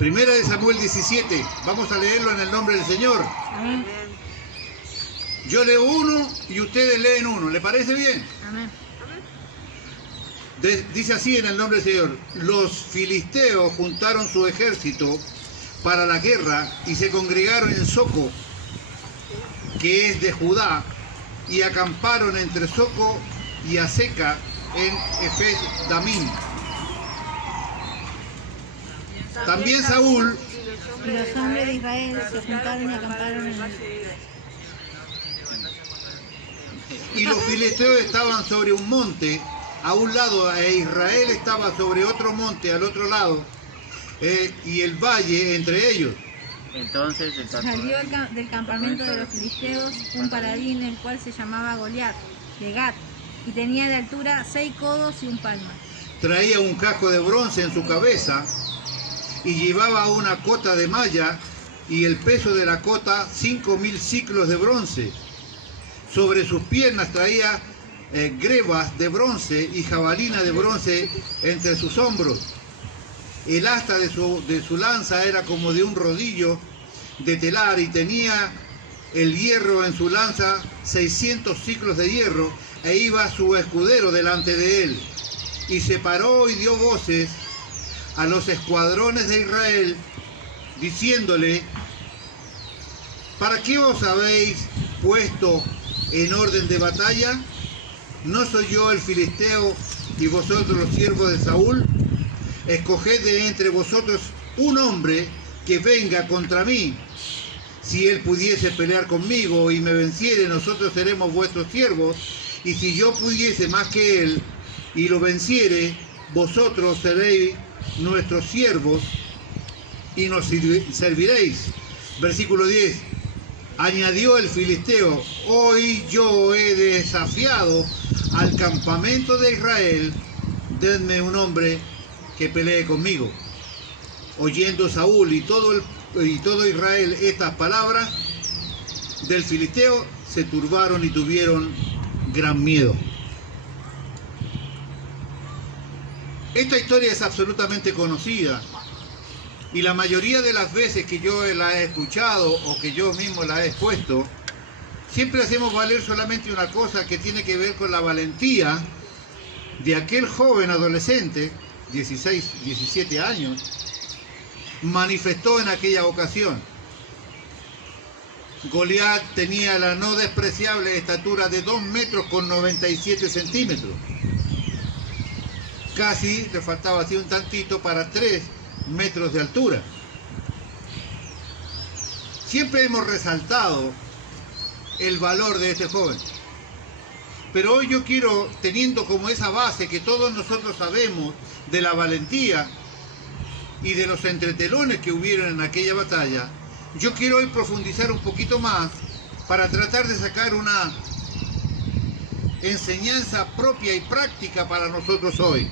Primera de Samuel 17. Vamos a leerlo en el nombre del Señor. Amén. Yo leo uno y ustedes leen uno. ¿Le parece bien? Amén. Dice así en el nombre del Señor. Los filisteos juntaron su ejército para la guerra y se congregaron en Soco, que es de Judá, y acamparon entre Soco y Aseca en Efes Damim. También Saúl Y los hombres de Israel se juntaron y acamparon en el... y los filisteos estaban sobre un monte a un lado, e Israel estaba sobre otro monte al otro lado, y el valle entre ellos. Entonces Salió del campamento de los filisteos un paladín, el cual se llamaba Goliat, de Gat, y tenía de altura 6 codos y un palmo. Traía un casco de bronce en su cabeza y llevaba una cota de malla, y el peso de la cota 5.000 ciclos de bronce. Sobre sus piernas traía grebas de bronce y jabalina de bronce entre sus hombros. El asta de su lanza era como de un rodillo de telar, y tenía el hierro en su lanza 600 ciclos de hierro, e iba su escudero delante de él. Y se paró y dio voces a los escuadrones de Israel, diciéndole: ¿para qué os habéis puesto en orden de batalla? ¿No soy yo el filisteo y vosotros los siervos de Saúl? Escoged de entre vosotros un hombre que venga contra mí. Si él pudiese pelear conmigo y me venciere, nosotros seremos vuestros siervos, y si yo pudiese más que él y lo venciere, vosotros seréis nuestros siervos y nos serviréis. Versículo 10. Añadió el filisteo: hoy yo he desafiado al campamento de Israel, denme un hombre que pelee conmigo. Oyendo Saúl y todo Israel estas palabras del filisteo, se turbaron y tuvieron gran miedo. Esta historia es absolutamente conocida, y la mayoría de las veces que yo la he escuchado o que yo mismo la he expuesto, siempre hacemos valer solamente una cosa que tiene que ver con la valentía de aquel joven adolescente, 16, 17 años, manifestó en aquella ocasión. Goliat tenía la no despreciable estatura de 2 metros con 97 centímetros. Casi le faltaba así un tantito para 3 metros de altura. Siempre hemos resaltado el valor de este joven. Pero hoy yo quiero, teniendo como esa base que todos nosotros sabemos de la valentía y de los entretelones que hubieron en aquella batalla, yo quiero hoy profundizar un poquito más para tratar de sacar una enseñanza propia y práctica para nosotros hoy.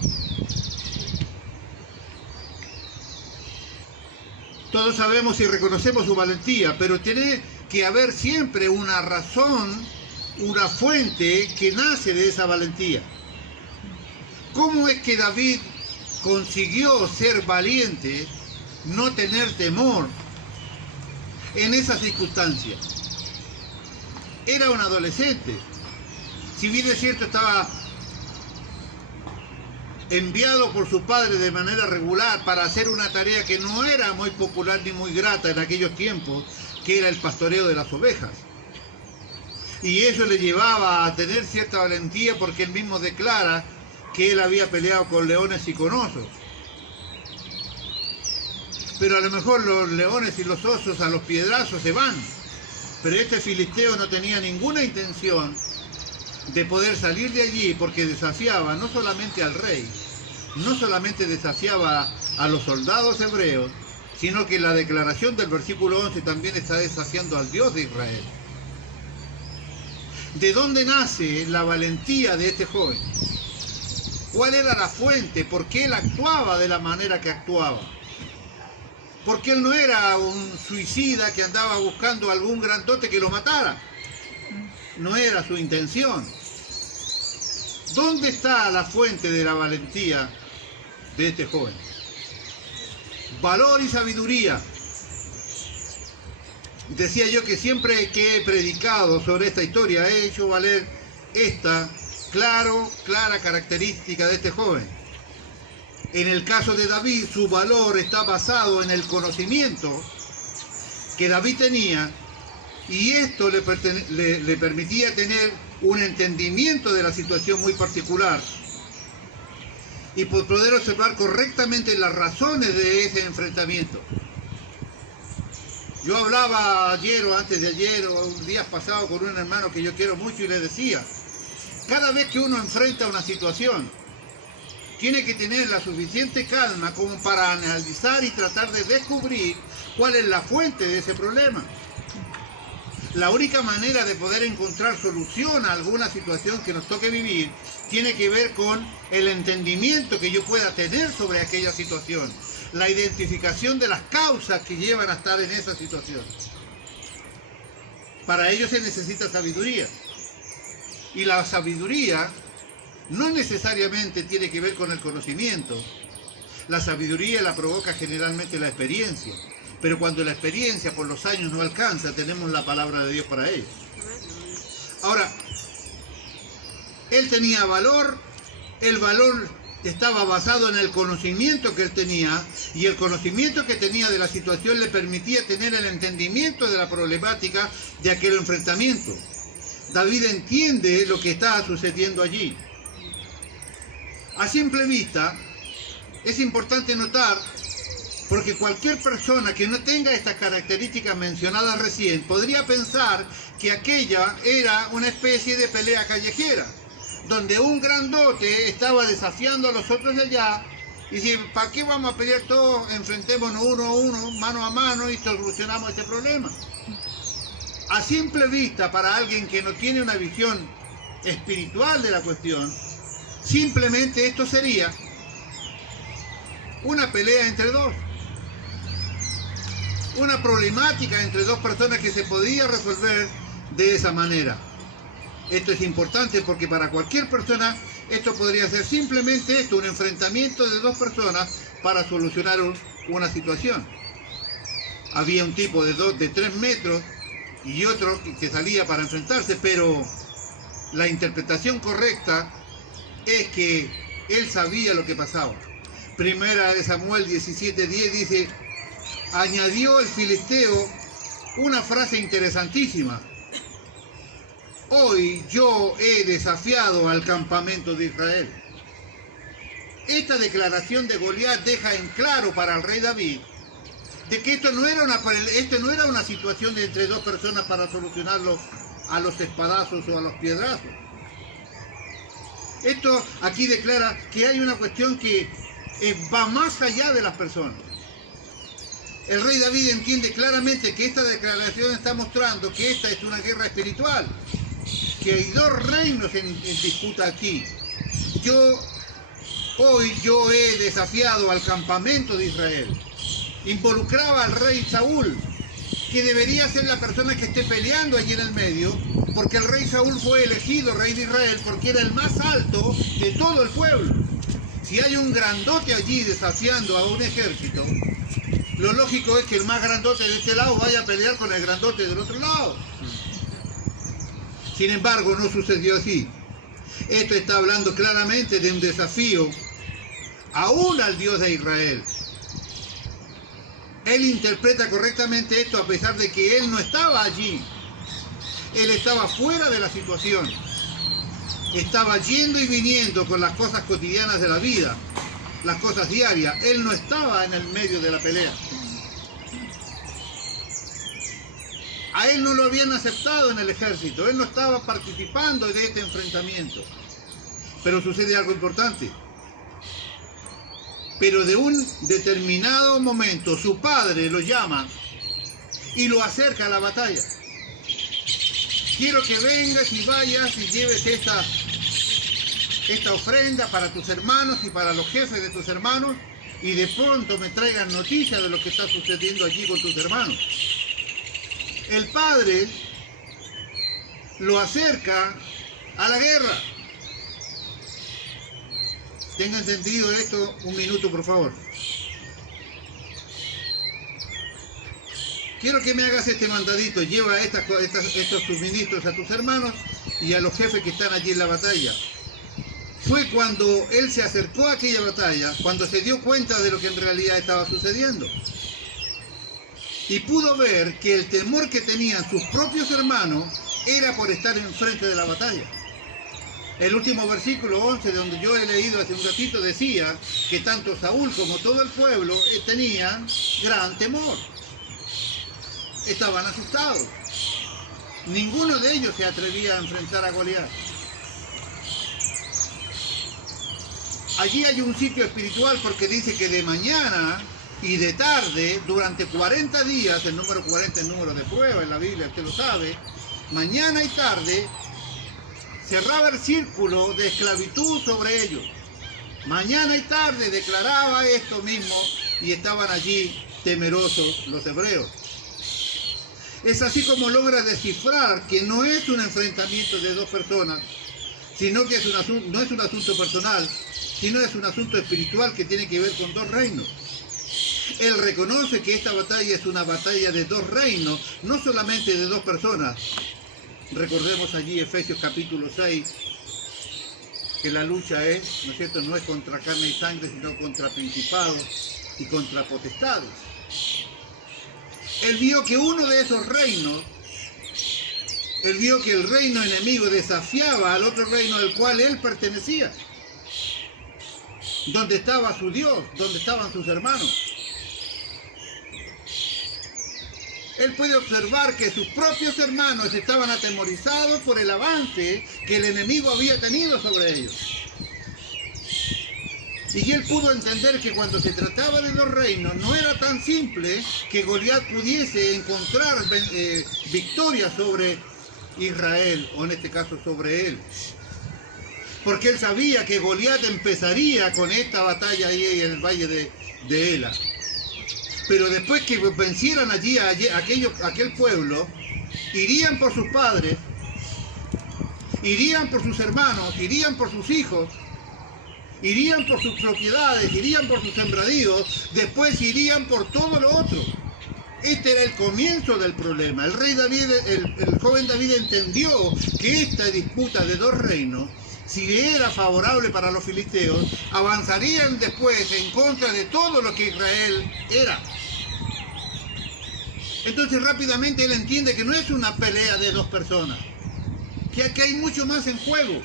Todos sabemos y reconocemos su valentía, pero tiene que haber siempre una razón, una fuente que nace de esa valentía. ¿Cómo es que David consiguió ser valiente, no tener temor en esas circunstancias? Era un adolescente. Si bien es cierto, estaba enviado por su padre de manera regular para hacer una tarea que no era muy popular ni muy grata en aquellos tiempos, que era el pastoreo de las ovejas. Y eso le llevaba a tener cierta valentía, porque él mismo declara que él había peleado con leones y con osos. Pero a lo mejor los leones y los osos a los piedrazos se van. Pero este filisteo no tenía ninguna intención de poder salir de allí, porque desafiaba no solamente al rey, no solamente desafiaba a los soldados hebreos, sino que la declaración del versículo 11 también está desafiando al Dios de Israel. ¿De dónde nace la valentía de este joven? ¿Cuál era la fuente? ¿Por qué él actuaba de la manera que actuaba? Porque él no era un suicida que andaba buscando algún grandote que lo matara. No era su intención. ¿Dónde está la fuente de la valentía de este joven? valor y sabiduría. Decía yo que siempre que he predicado sobre esta historia he hecho valer esta clara característica de este joven. En el caso de David, su valor está basado en el conocimiento que David tenía, y esto le permitía tener un entendimiento de la situación muy particular y por poder observar correctamente las razones de ese enfrentamiento. Yo hablaba ayer o antes de ayer o un día pasado con un hermano que yo quiero mucho y le decía, cada vez que uno enfrenta una situación, tiene que tener la suficiente calma como para analizar y tratar de descubrir cuál es la fuente de ese problema. La única manera de poder encontrar solución a alguna situación que nos toque vivir tiene que ver con el entendimiento que yo pueda tener sobre aquella situación, la identificación de las causas que llevan a estar en esa situación. Para ello se necesita sabiduría. Y la sabiduría no necesariamente tiene que ver con el conocimiento. La sabiduría la provoca generalmente la experiencia. Pero cuando la experiencia por los años no alcanza, tenemos la palabra de Dios para ello. Ahora, él tenía valor, el valor estaba basado en el conocimiento que él tenía, y el conocimiento que tenía de la situación le permitía tener el entendimiento de la problemática de aquel enfrentamiento. David entiende lo que está sucediendo allí. A simple vista, es importante notar, porque cualquier persona que no tenga estas características mencionadas recién podría pensar que aquella era una especie de pelea callejera, donde un grandote estaba desafiando a los otros de allá y dice, ¿para qué vamos a pelear todos? Enfrentémonos uno a uno, mano a mano y solucionamos este problema. A simple vista, para alguien que no tiene una visión espiritual de la cuestión, simplemente esto sería una pelea entre dos. Una problemática entre dos personas que se podía resolver de esa manera. Esto es importante porque para cualquier persona esto podría ser simplemente esto, un enfrentamiento de dos personas para solucionar una situación. Había un tipo de 3 metros y otro que salía para enfrentarse, pero la interpretación correcta es que él sabía lo que pasaba. Primera de Samuel 17:10 dice, añadió el filisteo una frase interesantísima. Hoy yo he desafiado al campamento de Israel. Esta declaración de Goliat deja en claro para el rey David de que esto no era una situación de entre dos personas para solucionarlo a los espadazos o a los piedrazos. Esto aquí declara que hay una cuestión que va más allá de las personas. El rey David entiende claramente que esta declaración está mostrando que esta es una guerra espiritual, que hay dos reinos en disputa aquí. Hoy yo he desafiado al campamento de Israel. Involucraba al rey Saúl, que debería ser la persona que esté peleando allí en el medio, porque el rey Saúl fue elegido rey de Israel porque era el más alto de todo el pueblo. Si hay un grandote allí desafiando a un ejército, lo lógico es que el más grandote de este lado vaya a pelear con el grandote del otro lado. Sin embargo, no sucedió así. Esto está hablando claramente de un desafío aún al Dios de Israel. Él interpreta correctamente esto a pesar de que él no estaba allí. Él estaba fuera de la situación. Estaba yendo y viniendo con las cosas cotidianas de la vida, las cosas diarias. Él no estaba en el medio de la pelea. A él no lo habían aceptado en el ejército. Él no estaba participando de este enfrentamiento. Pero sucede algo importante. Pero de un determinado momento su padre lo llama y lo acerca a la batalla. Quiero que vengas y vayas y lleves esta ofrenda para tus hermanos y para los jefes de tus hermanos, y de pronto me traigan noticias de lo que está sucediendo allí con tus hermanos. El padre lo acerca a la guerra. ¿Tenga entendido esto? Un minuto, por favor. quiero que me hagas este mandadito, lleva estos suministros a tus hermanos y a los jefes que están allí en la batalla. Fue cuando él se acercó a aquella batalla, cuando se dio cuenta de lo que en realidad estaba sucediendo. Y pudo ver que el temor que tenían sus propios hermanos era por estar enfrente de la batalla. El último versículo 11, de donde yo he leído hace un ratito, decía que tanto Saúl como todo el pueblo tenían gran temor. Estaban asustados. Ninguno de ellos se atrevía a enfrentar a Goliat. Allí hay un sitio espiritual porque dice que de mañana y de tarde, durante 40 días, el número 40 es el número de prueba en la Biblia, usted lo sabe, mañana y tarde cerraba el círculo de esclavitud sobre ellos. Mañana y tarde declaraba esto mismo y estaban allí temerosos los hebreos. Es así como logra descifrar que no es un enfrentamiento de dos personas, sino que no es un asunto personal, sino es un asunto espiritual que tiene que ver con dos reinos. Él reconoce que esta batalla es una batalla de dos reinos, no solamente de dos personas. Recordemos allí Efesios capítulo 6, que la lucha es, ¿no es cierto?, no es contra carne y sangre, sino contra principados y contra potestades. Él vio que uno de esos reinos, él vio que el reino enemigo desafiaba al otro reino al cual él pertenecía, donde estaba su Dios, donde estaban sus hermanos. Él puede observar que sus propios hermanos estaban atemorizados por el avance que el enemigo había tenido sobre ellos. Y él pudo entender que cuando se trataba de dos reinos, no era tan simple que Goliat pudiese encontrar victoria sobre Israel, o en este caso sobre él. Porque él sabía que Goliat empezaría con esta batalla ahí en el valle de Ela. Pero después que vencieran allí aquel pueblo, irían por sus padres, irían por sus hermanos, irían por sus hijos, irían por sus propiedades, irían por sus sembradíos, después irían por todo lo otro. Este era el comienzo del problema. El rey David, el joven David entendió que esta disputa de dos reinos, si era favorable para los filisteos, avanzarían después en contra de todo lo que Israel era. Entonces rápidamente él entiende que no es una pelea de dos personas, que aquí hay mucho más en juego,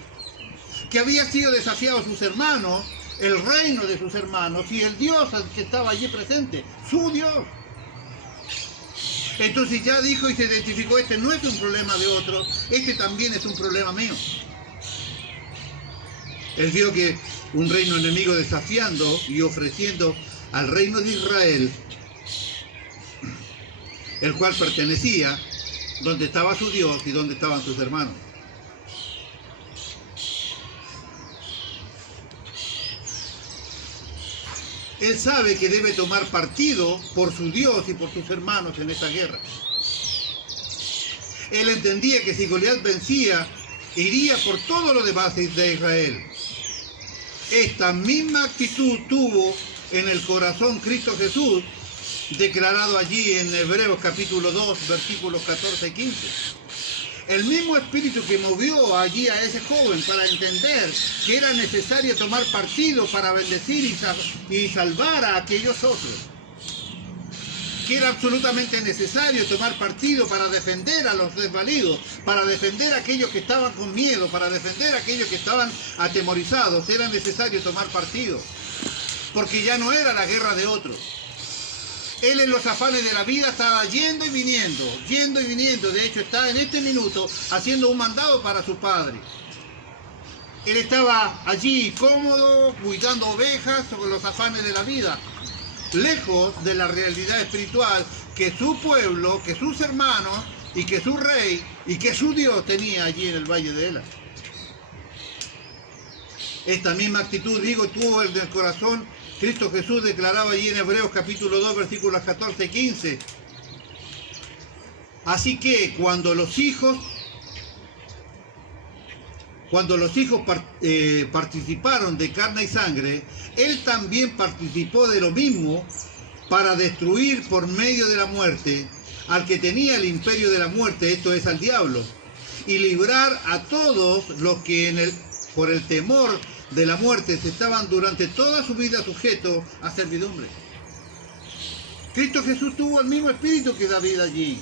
que había sido desafiado sus hermanos, el reino de sus hermanos y el Dios que estaba allí presente, su Dios. Entonces ya dijo y se identificó, este no es un problema de otros, este también es un problema mío. Él vio que un reino enemigo desafiando y ofreciendo al reino de Israel, el cual pertenecía, donde estaba su Dios y donde estaban sus hermanos. Él sabe que debe tomar partido por su Dios y por sus hermanos en esta guerra. Él entendía que si Goliat vencía, iría por todo lo demás de Israel. Esta misma actitud tuvo en el corazón Cristo Jesús, declarado allí en Hebreos capítulo 2, versículos 14 y 15. El mismo espíritu que movió allí a ese joven para entender que era necesario tomar partido para bendecir y salvar a aquellos otros. Que era absolutamente necesario tomar partido para defender a los desvalidos, para defender a aquellos que estaban con miedo, para defender a aquellos que estaban atemorizados. Era necesario tomar partido, porque ya no era la guerra de otros. Él en los afanes de la vida estaba yendo y viniendo. De hecho, está en este minuto haciendo un mandado para su padre. Él estaba allí cómodo, cuidando ovejas sobre los afanes de la vida, lejos de la realidad espiritual que su pueblo, que sus hermanos y que su rey y que su Dios tenía allí en el valle de Ela. Esta misma actitud, tuvo en el corazón Cristo Jesús, declaraba allí en Hebreos capítulo 2, versículos 14 y 15. Así que cuando los hijos participaron de carne y sangre, Él también participó de lo mismo para destruir por medio de la muerte al que tenía el imperio de la muerte, esto es al diablo, y librar a todos los que por el temor de la muerte se estaban durante toda su vida sujetos a servidumbre. Cristo Jesús tuvo el mismo espíritu que David allí.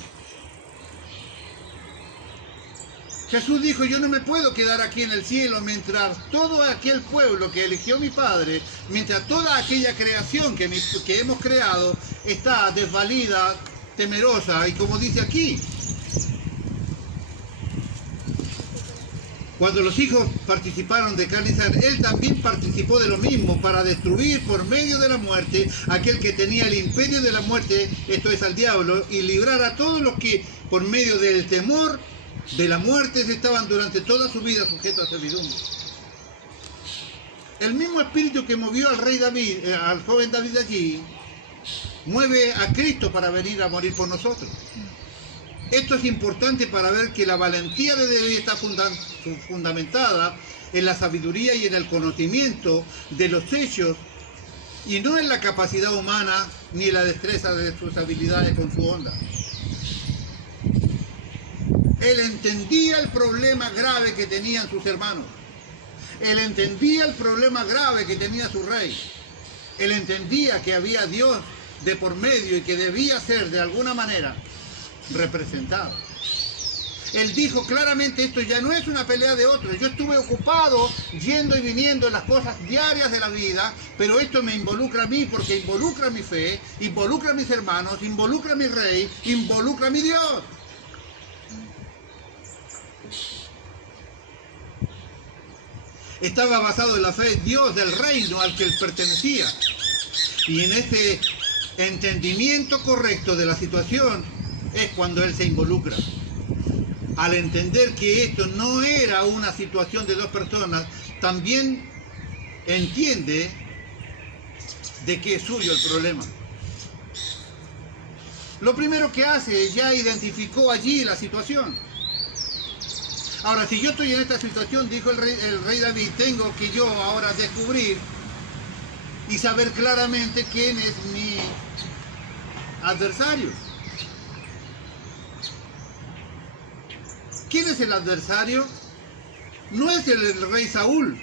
Jesús dijo, yo no me puedo quedar aquí en el cielo mientras todo aquel pueblo que eligió mi Padre, mientras toda aquella creación que hemos creado está desvalida, temerosa, y como dice aquí, cuando los hijos participaron de carne y sangre, Él también participó de lo mismo para destruir por medio de la muerte aquel que tenía el imperio de la muerte, esto es al diablo, y librar a todos los que por medio del temor de la muerte estaban durante toda su vida sujetos a servidumbre. El mismo espíritu que movió al rey David, al joven David allí, mueve a Cristo para venir a morir por nosotros. Esto es importante para ver que la valentía de David está fundamentada en la sabiduría y en el conocimiento de los hechos y no en la capacidad humana ni en la destreza de sus habilidades con su onda. Él entendía el problema grave que tenían sus hermanos. Él entendía el problema grave que tenía su rey. Él entendía que había Dios de por medio y que debía ser de alguna manera representado. Él dijo claramente, esto ya no es una pelea de otros. Yo estuve ocupado yendo y viniendo en las cosas diarias de la vida, pero esto me involucra a mí porque involucra mi fe, involucra a mis hermanos, involucra a mi rey, involucra a mi Dios. Estaba basado en la fe en Dios del reino al que él pertenecía. Y en ese entendimiento correcto de la situación es cuando él se involucra. Al entender que esto no era una situación de dos personas, también entiende de que es suyo el problema. Lo primero que hace, ya identificó allí la situación. Ahora, si yo estoy en esta situación, dijo el rey David, tengo que yo ahora descubrir y saber claramente quién es mi adversario. ¿Quién es el adversario? No es el rey Saúl.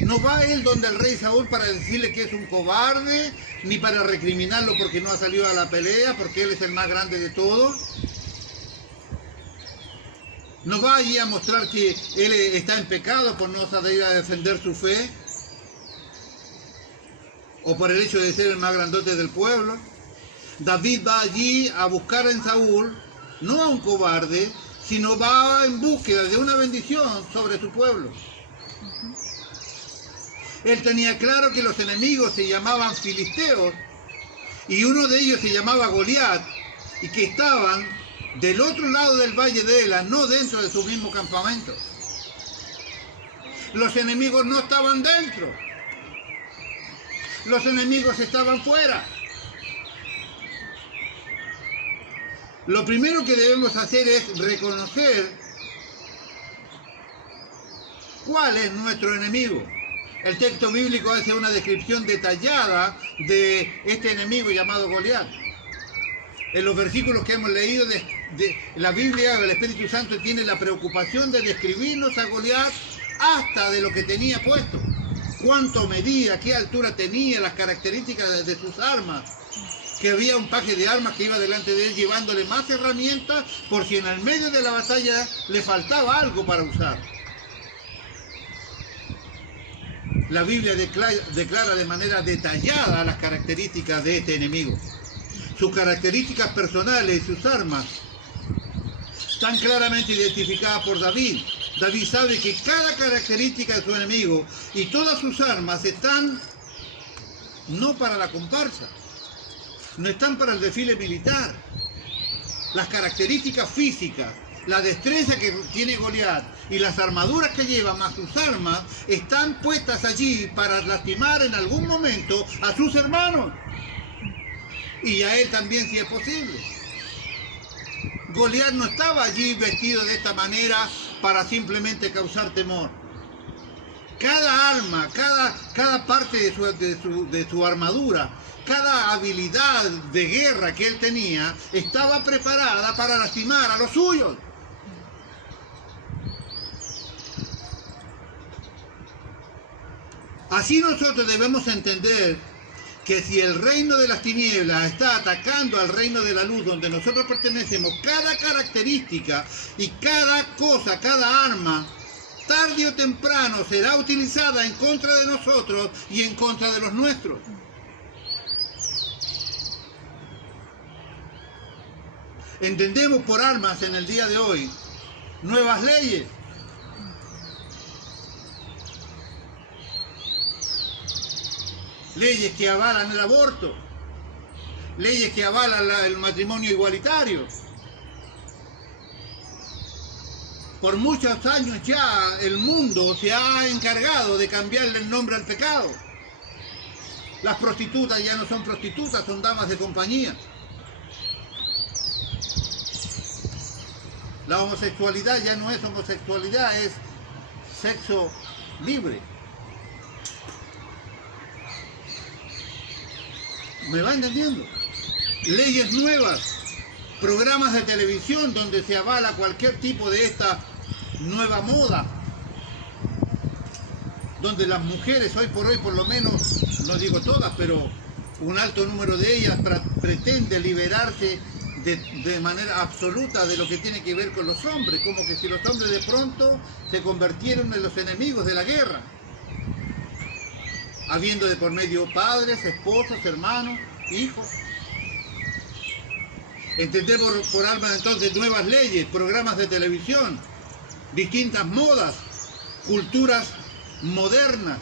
No va él donde el rey Saúl para decirle que es un cobarde, ni para recriminarlo porque no ha salido a la pelea, porque él es el más grande de todos. No va allí a mostrar que él está en pecado por no salir a defender su fe, o por el hecho de ser el más grandote del pueblo. David va allí a buscar en Saúl, no a un cobarde, sino va en búsqueda de una bendición sobre su pueblo. Él tenía claro que los enemigos se llamaban filisteos, y uno de ellos se llamaba Goliat, y que estaban del otro lado del valle de Ela, no dentro de su mismo campamento. Los enemigos no estaban dentro. Los enemigos estaban fuera. Lo primero que debemos hacer es reconocer cuál es nuestro enemigo. El texto bíblico hace una descripción detallada de este enemigo llamado Goliat. En los versículos que hemos leído de la Biblia, el Espíritu Santo tiene la preocupación de describirnos a Goliat hasta de lo que tenía puesto. Cuánto medía, qué altura tenía, las características de sus armas. Que había un paje de armas que iba delante de él llevándole más herramientas por si en el medio de la batalla le faltaba algo para usar. La Biblia declara de manera detallada las características de este enemigo. Sus características personales y sus armas están claramente identificadas por David. David sabe que cada característica de su enemigo y todas sus armas están no para la comparsa, no están para el desfile militar. Las características físicas, la destreza que tiene Goliat y las armaduras que lleva más sus armas están puestas allí para lastimar en algún momento a sus hermanos y a él también si es posible. Goliat no estaba allí vestido de esta manera para simplemente causar temor. Cada arma, cada parte de su armadura cada habilidad de guerra que él tenía estaba preparada para lastimar a los suyos. Así nosotros debemos entender que si el reino de las tinieblas está atacando al reino de la luz donde nosotros pertenecemos, cada característica y cada cosa, cada arma, tarde o temprano será utilizada en contra de nosotros y en contra de los nuestros. Entendemos por armas en el día de hoy nuevas leyes. Leyes que avalan el aborto, leyes que avalan el matrimonio igualitario. Por muchos años ya el mundo se ha encargado de cambiarle el nombre al pecado. Las prostitutas ya no son prostitutas, son damas de compañía. La homosexualidad ya no es homosexualidad, es sexo libre. ¿Me va entendiendo? Leyes nuevas, programas de televisión donde se avala cualquier tipo de esta nueva moda, donde las mujeres hoy por lo menos, no digo todas, pero un alto número de ellas pretende liberarse de manera absoluta de lo que tiene que ver con los hombres, como que si los hombres de pronto se convirtieron en los enemigos de la guerra, habiendo de por medio padres, esposos, hermanos, hijos. Entendemos por armas entonces nuevas leyes, programas de televisión, distintas modas, culturas modernas.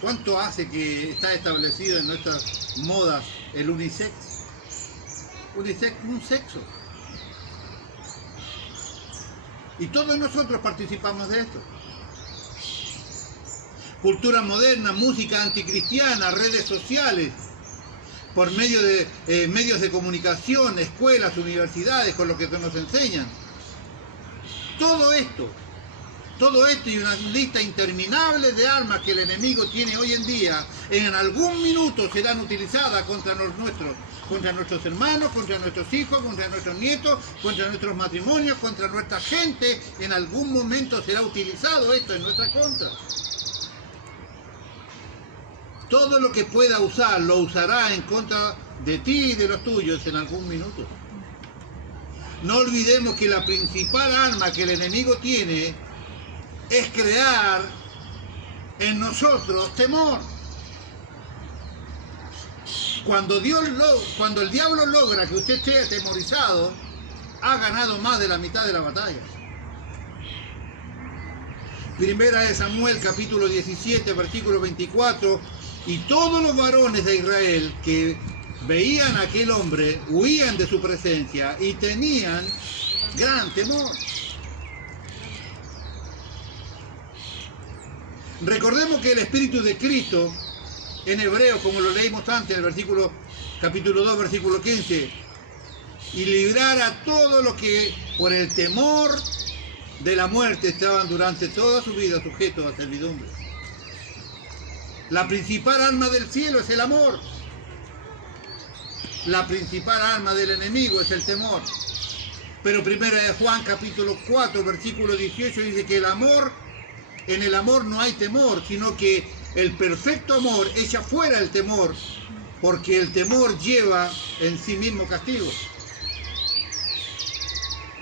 ¿Cuánto hace que está establecido en nuestras modas el unisex? Unisex, un sexo. Y todos nosotros participamos de esto. Cultura moderna, música anticristiana, redes sociales, por medio de medios de comunicación, escuelas, universidades, con lo que nos enseñan. Todo esto y una lista interminable de armas que el enemigo tiene hoy en día, en algún minuto serán utilizadas contra nuestros hermanos, contra nuestros hijos, contra nuestros nietos, contra nuestros matrimonios, contra nuestra gente. En algún momento será utilizado esto en nuestra contra. Todo lo que pueda usar, lo usará en contra de ti y de los tuyos en algún minuto. No olvidemos que la principal arma que el enemigo tiene es crear en nosotros temor. Cuando el diablo logra que usted esté atemorizado, ha ganado más de la mitad de la batalla. Primera de Samuel, capítulo 17, versículo 24. Y todos los varones de Israel que veían a aquel hombre huían de su presencia y tenían gran temor. Recordemos que el Espíritu de Cristo, en hebreo, como lo leímos antes, en el capítulo 2, versículo 15, y librar a todos los que por el temor de la muerte estaban durante toda su vida sujetos a servidumbre. La principal arma del cielo es el amor. La principal arma del enemigo es el temor. Pero primera de Juan, capítulo 4, versículo 18, dice que en el amor no hay temor, sino que el perfecto amor echa fuera el temor, porque el temor lleva en sí mismo castigo.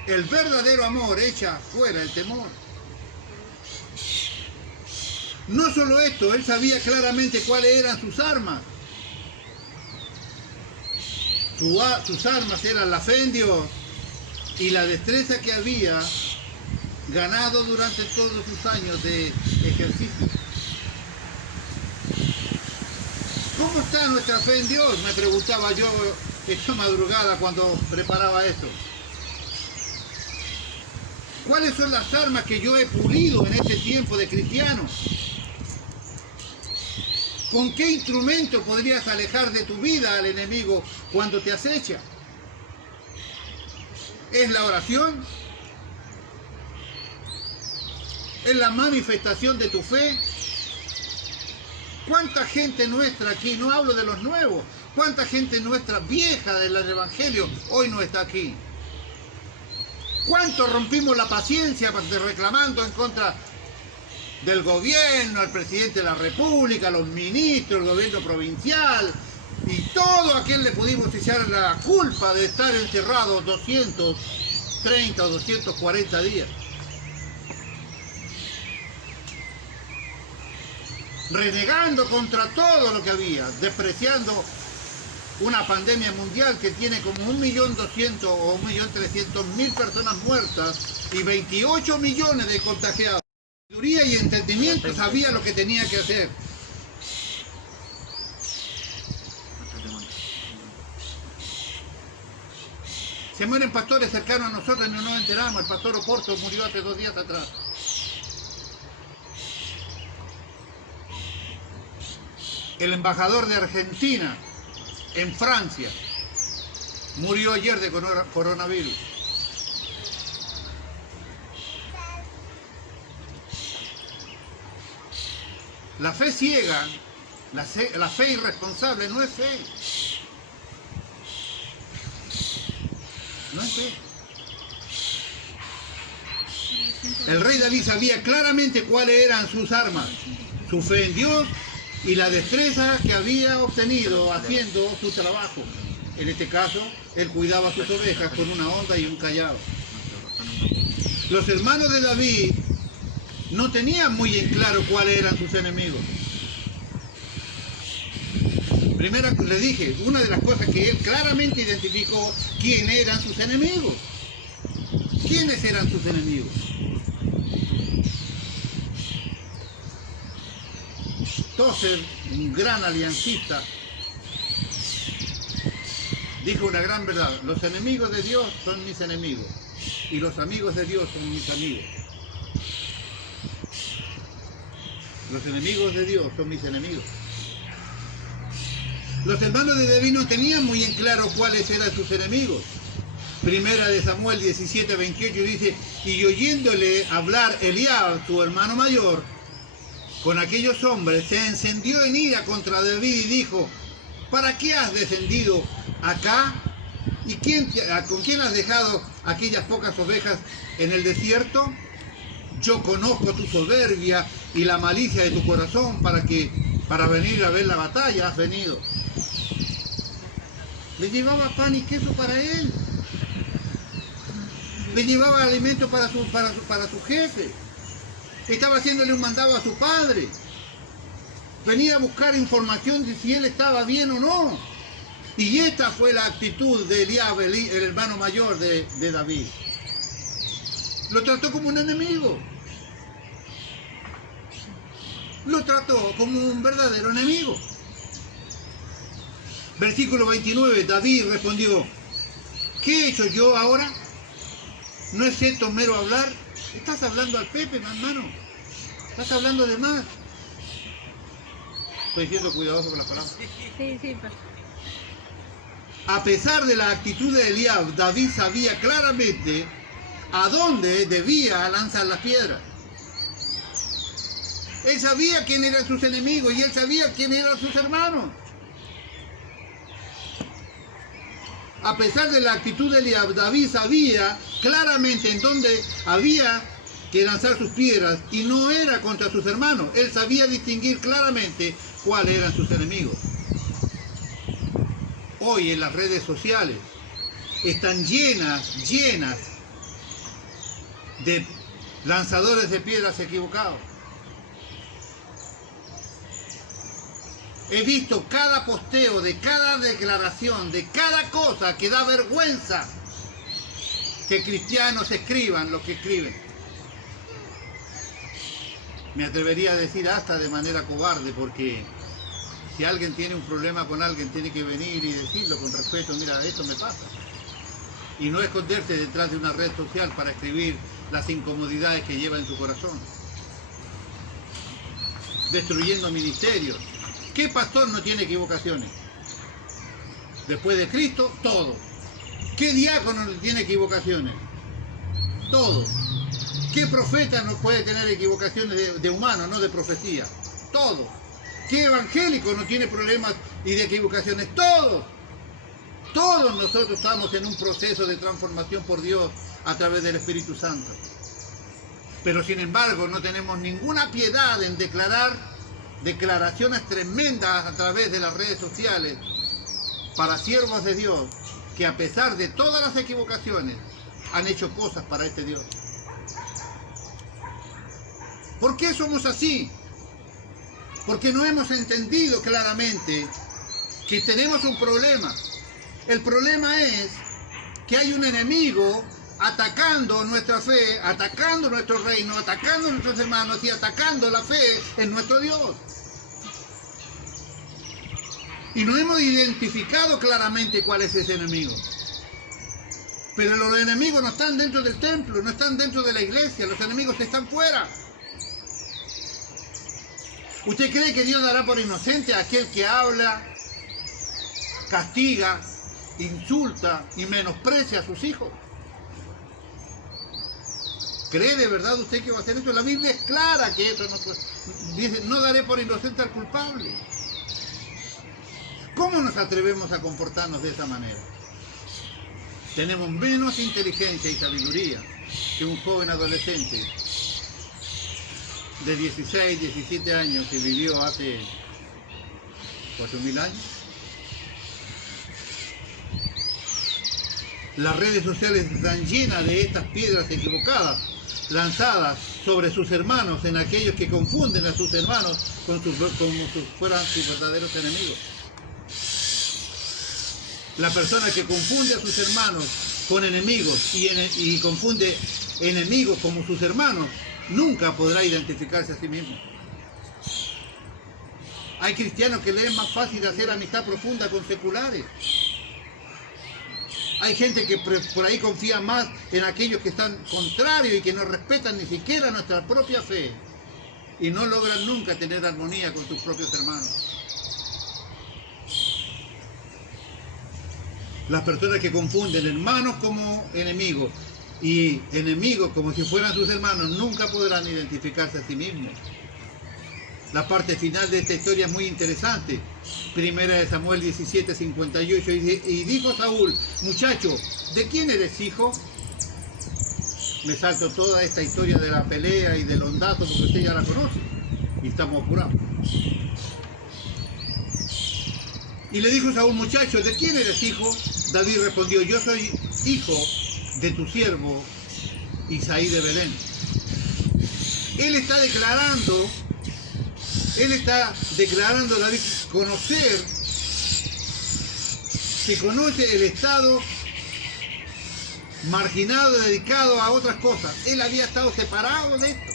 El verdadero amor echa fuera el temor. No solo esto, él sabía claramente cuáles eran sus armas. Sus armas eran la fe en Dios y la destreza que había ganado durante todos sus años de ejercicio. ¿Cómo está nuestra fe en Dios?, me preguntaba yo esta madrugada cuando preparaba esto. ¿Cuáles son las armas que yo he pulido en este tiempo de cristiano? ¿Con qué instrumento podrías alejar de tu vida al enemigo cuando te acecha? ¿Es la oración? ¿Es la manifestación de tu fe? ¿Cuánta gente nuestra aquí, no hablo de los nuevos, cuánta gente nuestra vieja del Evangelio hoy no está aquí? ¿Cuánto rompimos la paciencia reclamando en contra del gobierno, al presidente de la República, los ministros, el gobierno provincial, y todo a quien le pudimos echar la culpa de estar encerrados 230 o 240 días? Renegando contra todo lo que había, despreciando una pandemia mundial que tiene como 1.200.000 o 1.300.000 personas muertas y 28 millones de contagiados. Sabiduría y entendimiento sabía lo que tenía que hacer. Se mueren pastores cercanos a nosotros y no nos enteramos. El pastor Oporto murió hace 2 días atrás. El embajador de Argentina en Francia murió ayer de coronavirus. La fe ciega, la fe irresponsable no es fe. No es fe. El rey David sabía claramente cuáles eran sus armas, su fe en Dios y la destreza que había obtenido haciendo su trabajo. En este caso, él cuidaba sus ovejas con una honda y un cayado. Los hermanos de David no tenían muy en claro cuáles eran sus enemigos. Primero le dije, una de las cosas que él claramente identificó, quién eran sus enemigos. ¿Quiénes eran sus enemigos? Tozer, un gran aliancista, dijo una gran verdad: los enemigos de Dios son mis enemigos y los amigos de Dios son mis amigos. Los enemigos de Dios son mis enemigos. Los hermanos de David no tenían muy en claro cuáles eran sus enemigos. Primera de Samuel 17:28 dice: y oyéndole hablar Eliab, su hermano mayor, con aquellos hombres, se encendió en ira contra David y dijo: ¿para qué has descendido acá? ¿Y con quién has dejado aquellas pocas ovejas en el desierto? Yo conozco tu soberbia y la malicia de tu corazón, para venir a ver la batalla has venido. Le llevaba pan y queso para él. Le llevaba alimento para su jefe. Estaba haciéndole un mandado a su padre. Venía a buscar información de si él estaba bien o no. Y esta fue la actitud de Eliab, el hermano mayor de David. Lo trató como un enemigo. Lo trató como un verdadero enemigo. Versículo 29, David respondió: ¿qué he hecho yo ahora? ¿No es esto mero hablar? Estás hablando al Pepe, hermano. Estás hablando de más. Estoy siendo cuidadoso con las palabras. Sí. A pesar de la actitud de Eliab, David sabía claramente a dónde debía lanzar las piedras. Él sabía quién eran sus enemigos y él sabía quién eran sus hermanos. A pesar de la actitud de Eliab, David sabía claramente en dónde había que lanzar sus piedras y no era contra sus hermanos. Él sabía distinguir claramente cuáles eran sus enemigos. Hoy en las redes sociales están llenas de lanzadores de piedras equivocados. He visto cada posteo de cada declaración, de cada cosa que da vergüenza que cristianos escriban lo que escriben. Me atrevería a decir hasta de manera cobarde, porque si alguien tiene un problema con alguien, tiene que venir y decirlo con respeto: mira, esto me pasa. Y no esconderse detrás de una red social para escribir las incomodidades que lleva en su corazón. Destruyendo ministerios. ¿Qué pastor no tiene equivocaciones? Después de Cristo, todo. ¿Qué diácono no tiene equivocaciones? Todo. ¿Qué profeta no puede tener equivocaciones de humano, no de profecía? Todo. ¿Qué evangélico no tiene problemas y de equivocaciones? Todos nosotros estamos en un proceso de transformación por Dios a través del Espíritu Santo. Pero sin embargo no tenemos ninguna piedad en declarar declaraciones tremendas a través de las redes sociales para siervos de Dios que a pesar de todas las equivocaciones han hecho cosas para este Dios. ¿Por qué somos así? Porque no hemos entendido claramente que tenemos un problema. El problema es que hay un enemigo atacando nuestra fe, atacando nuestro reino, atacando a nuestros hermanos y atacando la fe en nuestro Dios. Y no hemos identificado claramente cuál es ese enemigo. Pero los enemigos no están dentro del templo, no están dentro de la iglesia, los enemigos están fuera. ¿Usted cree que Dios dará por inocente a aquel que habla, castiga, insulta y menosprecia a sus hijos? ¿Cree de verdad usted que va a hacer eso? La Biblia es clara que eso no dice, no daré por inocente al culpable. ¿Cómo nos atrevemos a comportarnos de esa manera? Tenemos menos inteligencia y sabiduría que un joven adolescente de 16, 17 años que vivió hace 4.000 años. Las redes sociales están llenas de estas piedras equivocadas, lanzadas sobre sus hermanos, en aquellos que confunden a sus hermanos como si fueran sus verdaderos enemigos. La persona que confunde a sus hermanos con enemigos y confunde enemigos como sus hermanos, nunca podrá identificarse a sí mismo. Hay cristianos que les es más fácil hacer amistad profunda con seculares. Hay gente que por ahí confía más en aquellos que están contrarios y que no respetan ni siquiera nuestra propia fe y no logran nunca tener armonía con sus propios hermanos. Las personas que confunden hermanos como enemigos y enemigos como si fueran sus hermanos nunca podrán identificarse a sí mismos. La parte final de esta historia es muy interesante. Primera de Samuel 17:58 y dijo Saúl: muchacho, ¿de quién eres hijo? Me salto toda esta historia de la pelea y del ondazo porque usted ya la conoce y estamos apurados. Y le dijo Saúl: muchacho, ¿de quién eres hijo? David respondió: yo soy hijo de tu siervo Isaí de Belén. Él está declarando David que conoce el estado marginado, dedicado a otras cosas. Él había estado separado de esto.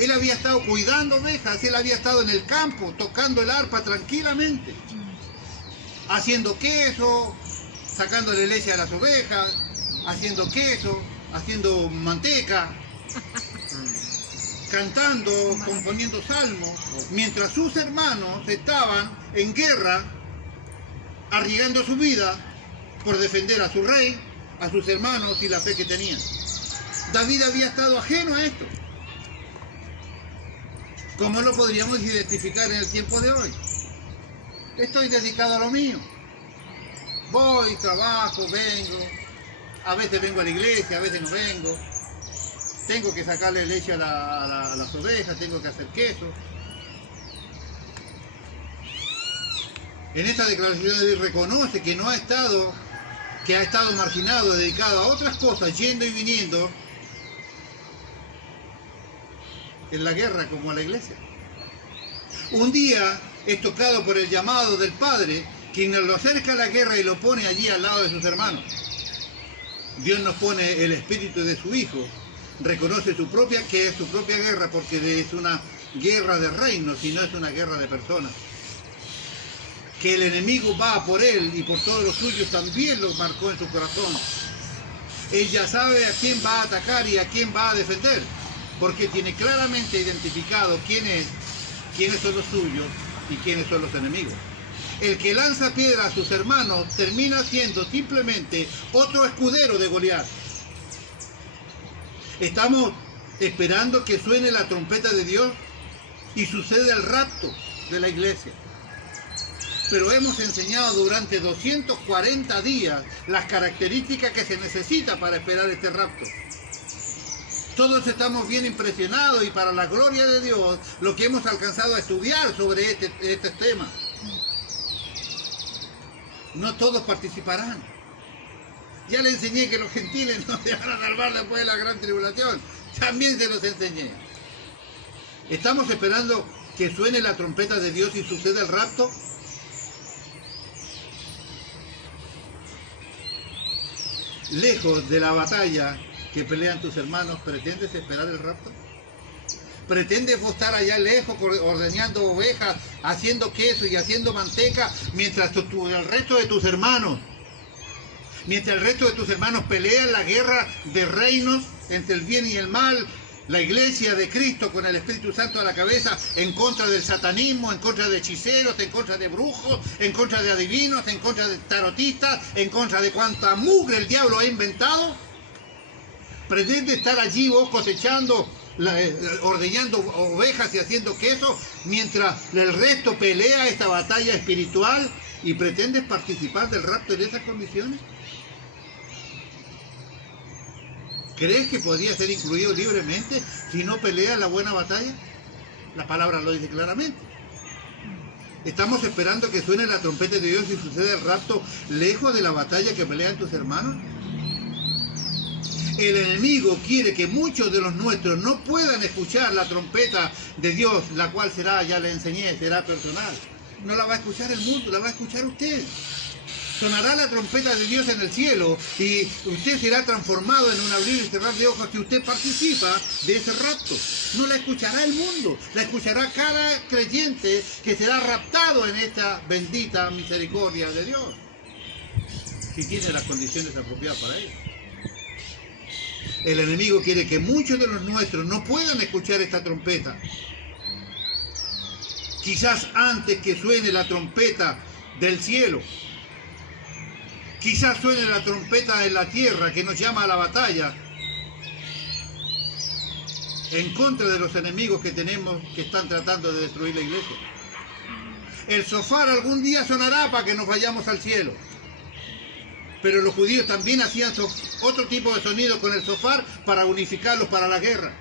Él había estado cuidando ovejas, él había estado en el campo tocando el arpa tranquilamente, haciendo queso, sacándole leche a las ovejas, haciendo queso, haciendo manteca, cantando, componiendo salmos, mientras sus hermanos estaban en guerra, arriesgando su vida por defender a su rey, a sus hermanos y la fe que tenían. David había estado ajeno a esto. ¿Cómo lo podríamos identificar en el tiempo de hoy? Estoy dedicado a lo mío. Voy, trabajo, vengo. A veces vengo a la iglesia, a veces no vengo. Tengo que sacarle leche a las ovejas, tengo que hacer queso. En esta declaración David reconoce que ha estado marginado, dedicado a otras cosas, yendo y viniendo en la guerra como a la iglesia. Un día es tocado por el llamado del Padre, quien lo acerca a la guerra y lo pone allí al lado de sus hermanos. Dios nos pone el espíritu de su Hijo, reconoce que es su propia guerra, porque es una guerra de reinos y no es una guerra de personas. Que el enemigo va por él y por todos los suyos también lo marcó en su corazón. Él ya sabe a quién va a atacar y a quién va a defender, porque tiene claramente identificado quiénes son los suyos y quiénes son los enemigos. El que lanza piedra a sus hermanos termina siendo simplemente otro escudero de Goliat. Estamos esperando que suene la trompeta de Dios y sucede el rapto. de la iglesia. Pero hemos enseñado durante 240 días las características que se necesitan para esperar este rapto. Todos estamos bien impresionados y para la gloria de Dios lo que hemos alcanzado a estudiar sobre este tema. No todos participarán. Ya le enseñé que los gentiles no se van a salvar después de la gran tribulación. También se los enseñé. ¿Estamos esperando que suene la trompeta de Dios y suceda el rapto? Lejos de la batalla que pelean tus hermanos, ¿pretendes esperar el rapto? ¿Pretendes vos estar allá lejos ordeñando ovejas, haciendo queso y haciendo manteca, mientras el resto de tus hermanos, pelean la guerra de reinos entre el bien y el mal, la iglesia de Cristo con el Espíritu Santo a la cabeza, en contra del satanismo, en contra de hechiceros, en contra de brujos, en contra de adivinos, en contra de tarotistas, en contra de cuanta mugre el diablo ha inventado? ¿Pretende estar allí vos cosechando, ordeñando ovejas y haciendo queso, mientras el resto pelea esta batalla espiritual, y pretendes participar del rapto en esas condiciones? ¿Crees que podría ser incluido libremente si no pelea la buena batalla? La palabra lo dice claramente. ¿Estamos esperando que suene la trompeta de Dios y suceda el rapto lejos de la batalla que pelean tus hermanos? El enemigo quiere que muchos de los nuestros no puedan escuchar la trompeta de Dios, la cual será, ya le enseñé, será personal. No la va a escuchar el mundo, la va a escuchar usted. Sonará la trompeta de Dios en el cielo y usted será transformado en un abrir y cerrar de ojos si usted participa de ese rapto. No la escuchará el mundo, la escuchará cada creyente que será raptado en esta bendita misericordia de Dios, si tiene las condiciones apropiadas para ello. El enemigo quiere que muchos de los nuestros no puedan escuchar esta trompeta. Quizás antes que suene la trompeta del cielo, quizás suene la trompeta en la tierra que nos llama a la batalla en contra de los enemigos que tenemos que están tratando de destruir la iglesia. El shofar algún día sonará para que nos vayamos al cielo. Pero los judíos también hacían otro tipo de sonido con el shofar para unificarlos para la guerra.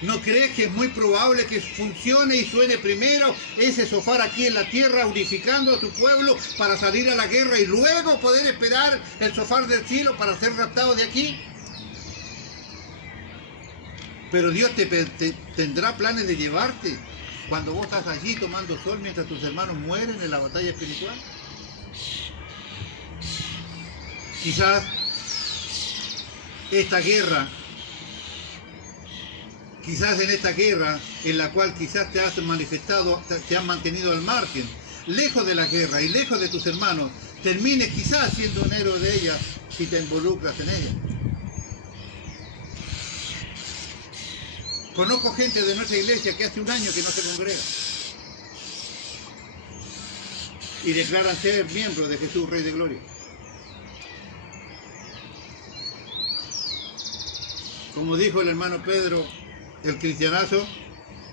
¿No crees que es muy probable que funcione y suene primero ese shofar aquí en la tierra, unificando a su pueblo para salir a la guerra y luego poder esperar el shofar del cielo para ser raptado de aquí? Pero Dios tendrá planes de llevarte cuando vos estás allí tomando sol mientras tus hermanos mueren en la batalla espiritual. Quizás esta guerra, quizás en esta guerra en la cual quizás te has manifestado, te han mantenido al margen, lejos de la guerra y lejos de tus hermanos, termines quizás siendo un héroe de ella si te involucras en ella. Conozco gente de nuestra iglesia que hace un año que no se congrega y declaran ser miembros de Jesús, Rey de Gloria. Como dijo el hermano Pedro, el cristianazo,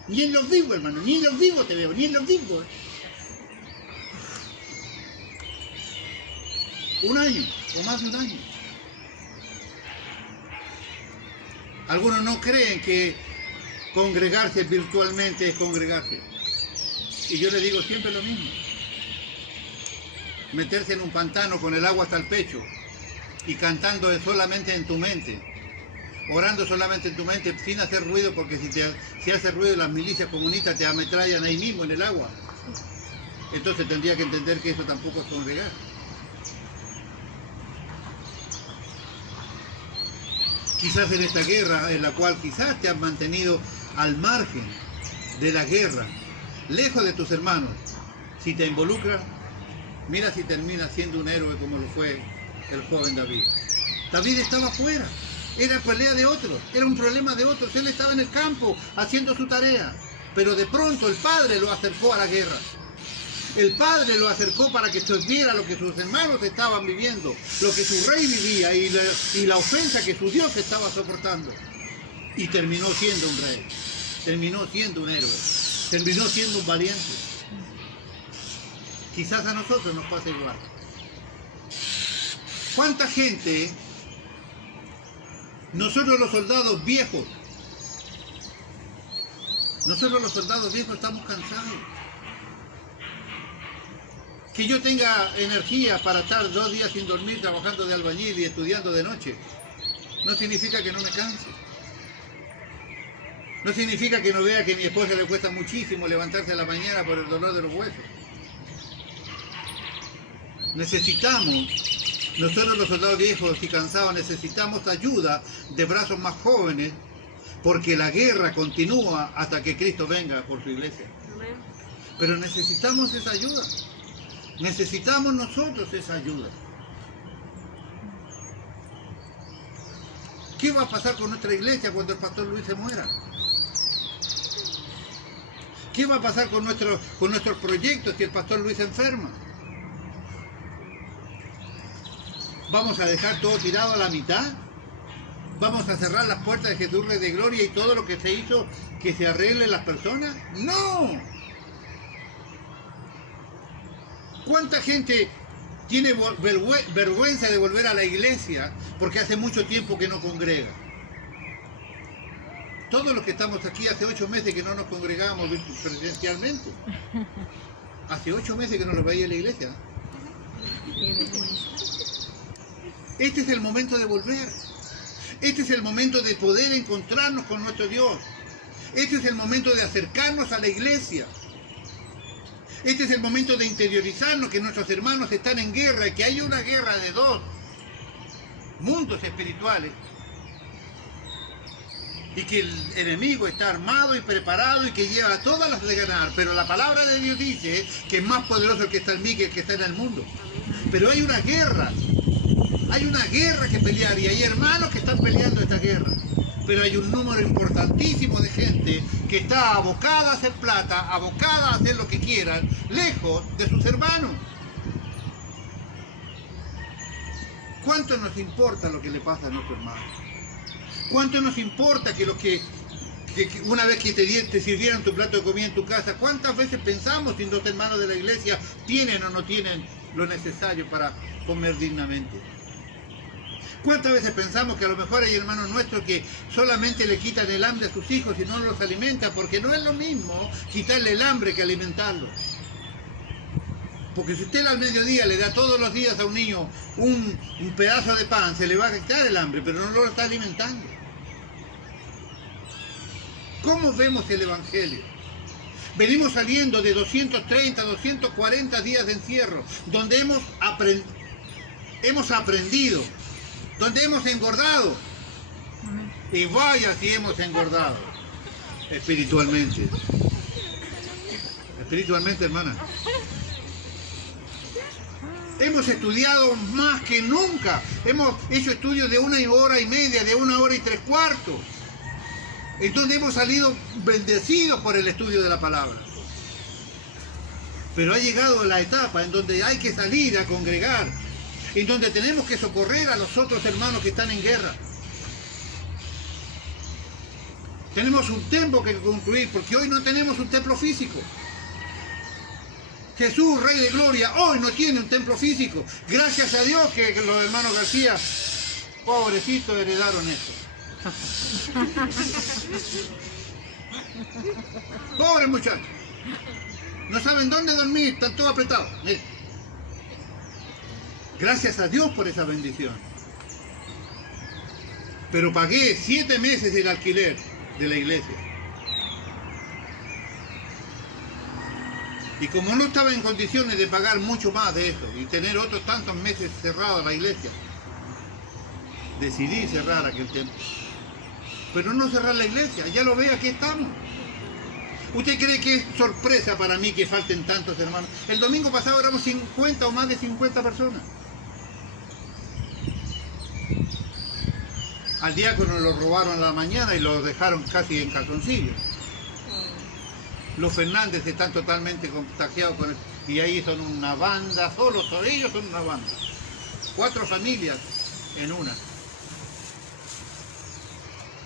ni en los vivos, hermano, ni en los vivos te veo, ni en los vivos. Un año, o más de un año. Algunos no creen que congregarse virtualmente es congregarse. Y yo les digo siempre lo mismo. Meterse en un pantano con el agua hasta el pecho y cantando solamente en tu mente, orando solamente en tu mente sin hacer ruido, porque si hace ruido las milicias comunistas te ametrallan ahí mismo en el agua. Entonces tendría que entender que eso tampoco es congregar. Quizás en esta guerra en la cual quizás te has mantenido al margen de la guerra, lejos de tus hermanos, si te involucras, mira si terminas siendo un héroe como lo fue el joven David. David estaba afuera. Era pelea de otros, era un problema de otros. Él estaba en el campo haciendo su tarea, pero de pronto el padre lo acercó a la guerra. El padre lo acercó para que viera lo que sus hermanos estaban viviendo, lo que su rey vivía y la ofensa que su Dios estaba soportando. Y terminó siendo un rey, terminó siendo un héroe. terminó siendo un valiente. Quizás a nosotros nos pasa igual. ¿Cuánta gente, nosotros los soldados viejos, estamos cansados? Que yo tenga energía para estar 2 días sin dormir trabajando de albañil y estudiando de noche, no significa que no me canse. No significa que no vea que a mi esposa le cuesta muchísimo levantarse a la mañana por el dolor de los huesos. Necesitamos, nosotros los soldados viejos y cansados, necesitamos ayuda de brazos más jóvenes, porque la guerra continúa hasta que Cristo venga por su iglesia. Pero necesitamos esa ayuda. Necesitamos nosotros esa ayuda. ¿Qué va a pasar con nuestra iglesia cuando el pastor Luis se muera? ¿Qué va a pasar con nuestros proyectos si el pastor Luis se enferma? ¿Vamos a dejar todo tirado a la mitad? ¿Vamos a cerrar las puertas de Jesús Rey de Gloria y todo lo que se hizo que se arreglen las personas? ¡No! ¿Cuánta gente tiene vergüenza de volver a la iglesia porque hace mucho tiempo que no congrega? Todos los que estamos aquí hace 8 meses que no nos congregamos presencialmente. Hace 8 meses que no nos veía en la iglesia. Este es el momento de volver. Este es el momento de poder encontrarnos con nuestro Dios. Este es el momento de acercarnos a la iglesia. Este es el momento de interiorizarnos que nuestros hermanos están en guerra, que hay una guerra de 2 mundos espirituales. Y que el enemigo está armado y preparado y que lleva todas las de ganar. Pero la palabra de Dios dice que es más poderoso el que está en mí que el que está en el mundo. Pero hay una guerra. Hay una guerra que pelear y hay hermanos que están peleando esta guerra. Pero hay un número importantísimo de gente que está abocada a hacer plata, abocada a hacer lo que quieran, lejos de sus hermanos. ¿Cuánto nos importa lo que le pasa a nuestro hermano? ¿Cuánto nos importa que una vez que te sirvieron tu plato de comida en tu casa, cuántas veces pensamos si los hermanos de la iglesia tienen o no tienen lo necesario para comer dignamente? ¿Cuántas veces pensamos que a lo mejor hay hermanos nuestros que solamente le quitan el hambre a sus hijos y no los alimentan? Porque no es lo mismo quitarle el hambre que alimentarlo. Porque si usted al mediodía le da todos los días a un niño un pedazo de pan, se le va a quitar el hambre, pero no lo está alimentando. ¿Cómo vemos el Evangelio? Venimos saliendo de 230, 240 días de encierro, donde hemos aprendido, donde hemos engordado. Y vaya si hemos engordado espiritualmente. Espiritualmente, hermana. Hemos estudiado más que nunca. Hemos hecho estudios de 1 hora y media, de 1 hora y 3/4. Entonces hemos salido bendecidos por el estudio de la palabra. Pero ha llegado la etapa en donde hay que salir a congregar, en donde tenemos que socorrer a los otros hermanos que están en guerra. Tenemos un templo que construir, porque hoy no tenemos un templo físico. Jesús, Rey de Gloria, hoy no tiene un templo físico. Gracias a Dios que los hermanos García, pobrecitos, heredaron esto. Pobres muchachos. No saben dónde dormir, están todos apretados. Gracias a Dios por esa bendición. Pero pagué 7 meses el alquiler de la iglesia. Y como no estaba en condiciones de pagar mucho más de eso y tener otros tantos meses cerrada la iglesia, decidí cerrar aquel templo. Pero no cerrar la iglesia, ya lo ve, aquí estamos. ¿Usted cree que es sorpresa para mí que falten tantos hermanos? El domingo pasado éramos 50 o más de 50 personas. Al diácono lo robaron a la mañana y lo dejaron casi en calzoncillos. Los Fernández están totalmente contagiados con y ahí son una banda, solo ellos son una banda. 4 familias en una.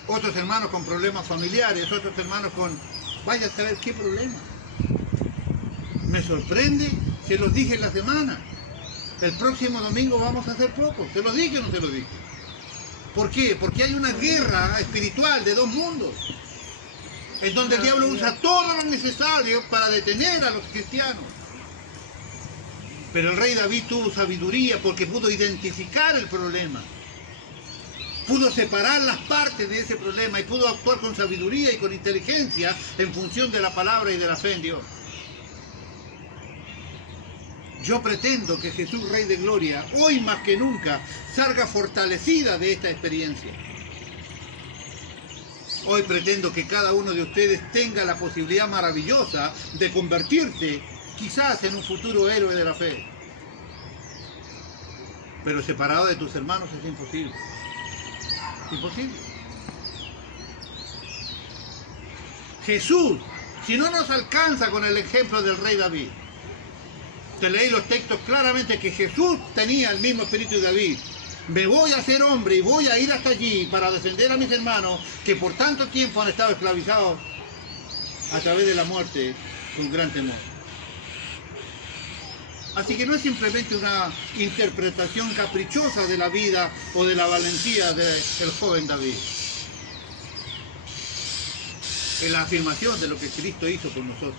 Otros hermanos con problemas familiares, otros hermanos Vaya a saber qué problema. Me sorprende, se los dije en la semana. El próximo domingo vamos a hacer poco. ¿Se los dije o no se los dije? ¿Por qué? Porque hay una guerra espiritual de dos mundos, en donde el diablo usa todo lo necesario para detener a los cristianos. Pero el rey David tuvo sabiduría porque pudo identificar el problema. Pudo separar las partes de ese problema y pudo actuar con sabiduría y con inteligencia en función de la palabra y de la fe en Dios. Yo pretendo que Jesús, Rey de Gloria, hoy más que nunca, salga fortalecida de esta experiencia. Hoy pretendo que cada uno de ustedes tenga la posibilidad maravillosa de convertirse quizás en un futuro héroe de la fe. Pero separado de tus hermanos es imposible. Imposible. Jesús, si no nos alcanza con el ejemplo del rey David, te leí los textos claramente que Jesús tenía el mismo espíritu de David. Me voy a hacer hombre y voy a ir hasta allí para defender a mis hermanos que por tanto tiempo han estado esclavizados a través de la muerte con gran temor. Así que no es simplemente una interpretación caprichosa de la vida o de la valentía del joven David. Es la afirmación de lo que Cristo hizo con nosotros.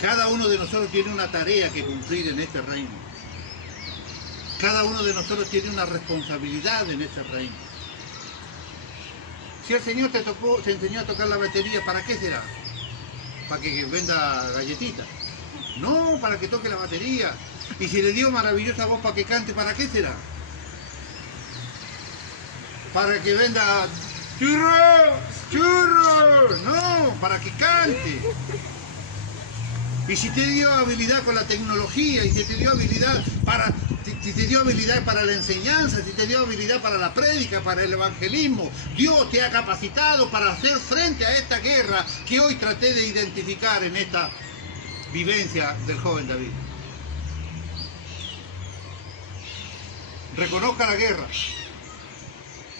Cada uno de nosotros tiene una tarea que cumplir en este reino. Cada uno de nosotros tiene una responsabilidad en este reino. Si el Señor te enseñó a tocar la batería, ¿para qué será? ¿Para que venda galletitas? No, para que toque la batería. Y si le dio maravillosa voz para que cante, ¿para qué será? Para que venda churros, churros. No, para que cante. Y si te dio habilidad con la tecnología, y si te dio habilidad si te dio habilidad para la enseñanza, si te dio habilidad para la prédica, para el evangelismo, Dios te ha capacitado para hacer frente a esta guerra que hoy traté de identificar en esta vivencia del joven David. Reconozca la guerra,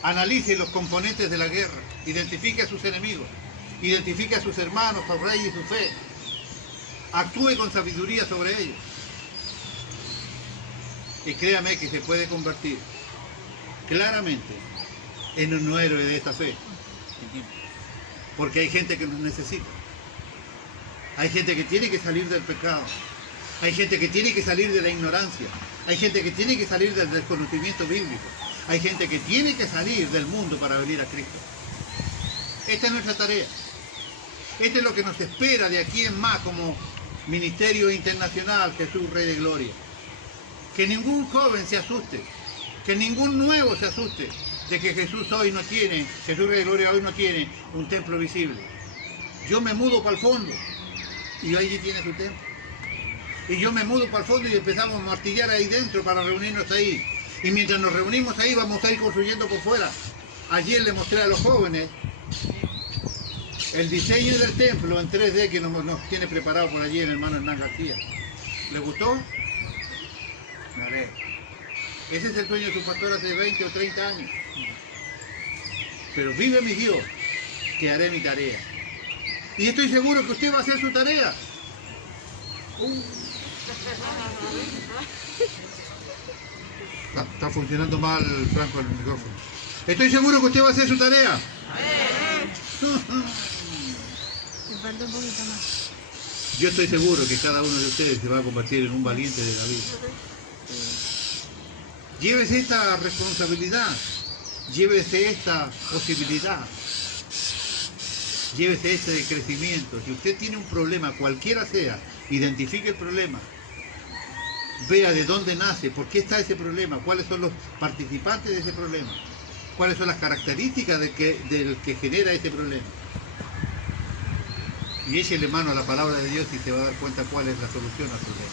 analice los componentes de la guerra, identifique a sus enemigos, identifique a sus hermanos, su rey y su fe, actúe con sabiduría sobre ellos. Y créame que se puede convertir claramente en un héroe de esta fe. Porque hay gente que nos necesita. Hay gente que tiene que salir del pecado. Hay gente que tiene que salir de la ignorancia. Hay gente que tiene que salir del desconocimiento bíblico. Hay gente que tiene que salir del mundo para venir a Cristo. Esta es nuestra tarea. Este es lo que nos espera de aquí en más como Ministerio Internacional Jesús Rey de Gloria. Que ningún joven se asuste, que ningún nuevo se asuste de que Jesús Rey de Gloria hoy no tiene un templo visible. Yo me mudo para el fondo y allí tiene su templo. Y yo me mudo para el fondo y empezamos a martillar ahí dentro para reunirnos ahí. Y mientras nos reunimos ahí vamos a ir construyendo por fuera. Ayer le mostré a los jóvenes el diseño del templo en 3D que nos tiene preparado por allí el hermano Hernán García. ¿Les gustó? Vale. Ese es el sueño de su pastor hace 20 o 30 años. Pero vive mi Dios, que haré mi tarea. Y estoy seguro que usted va a hacer su tarea. Está funcionando mal, Franco, el micrófono. Estoy seguro que usted va a hacer su tarea. Me falta un poquito más. Yo estoy seguro que cada uno de ustedes se va a convertir en un valiente de la vida. Llévese esta responsabilidad, llévese esta posibilidad, llévese este crecimiento. Si usted tiene un problema, cualquiera sea, identifique el problema, vea de dónde nace, por qué está ese problema, cuáles son los participantes de ese problema, cuáles son las características del que genera ese problema. Y échele mano a la palabra de Dios y se va a dar cuenta cuál es la solución al problema.